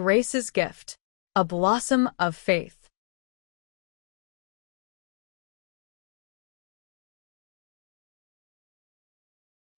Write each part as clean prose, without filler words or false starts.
Grace's gift, a blossom of faith.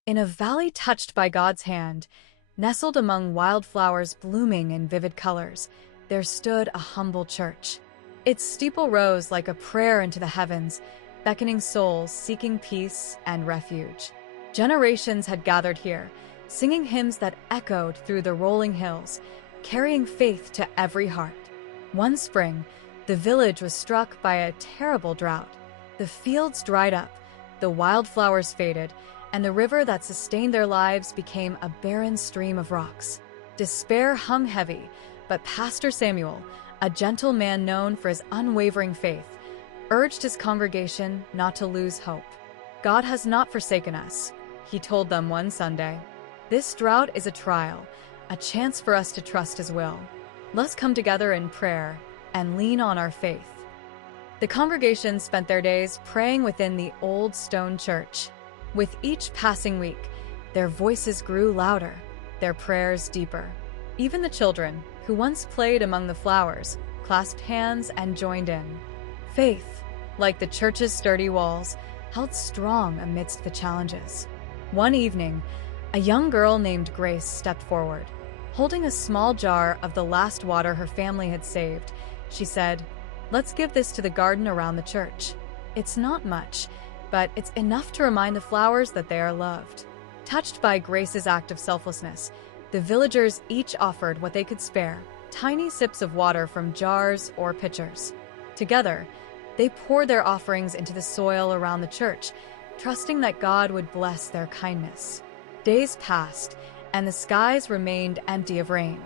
In a valley touched by God's hand, nestled among wildflowers blooming in vivid colors, there stood a humble church. Its steeple rose like a prayer into the heavens, beckoning souls seeking peace and refuge. Generations had gathered here, singing hymns that echoed through the rolling hills, carrying faith to every heart. One spring, the village was struck by a terrible drought. The fields dried up, the wildflowers faded, and the river that sustained their lives became a barren stream of rocks. Despair hung heavy, but Pastor Samuel, a gentle man known for his unwavering faith, urged his congregation not to lose hope. "God has not forsaken us," he told them one Sunday. "This drought is a trial, a chance for us to trust His will. Let's come together in prayer and lean on our faith." The congregation spent their days praying within the old stone church. With each passing week, their voices grew louder, their prayers deeper. Even the children, who once played among the flowers, clasped hands and joined in. Faith, like the church's sturdy walls, held strong amidst the challenges. One evening, a young girl named Grace stepped forward. Holding a small jar of the last water her family had saved, she said, "Let's give this to the garden around the church. It's not much, but it's enough to remind the flowers that they are loved." Touched by Grace's act of selflessness, the villagers each offered what they could spare, tiny sips of water from jars or pitchers. Together, they poured their offerings into the soil around the church, trusting that God would bless their kindness. Days passed, and the skies remained empty of rain.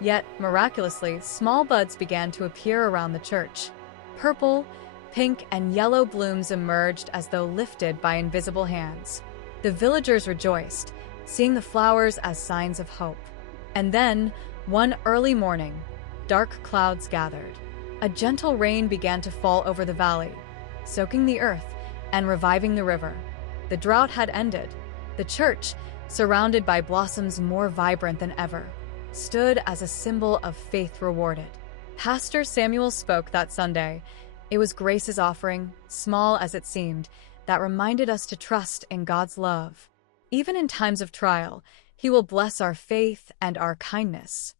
Yet, miraculously, small buds began to appear around the church. Purple, pink, and yellow blooms emerged as though lifted by invisible hands. The villagers rejoiced, seeing the flowers as signs of hope. And then, one early morning, dark clouds gathered. A gentle rain began to fall over the valley, soaking the earth and reviving the river. The drought had ended. The church, surrounded by blossoms more vibrant than ever, stood as a symbol of faith rewarded. Pastor Samuel spoke that Sunday. It was Grace's offering, small as it seemed, that reminded us to trust in God's love. Even in times of trial, He will bless our faith and our kindness.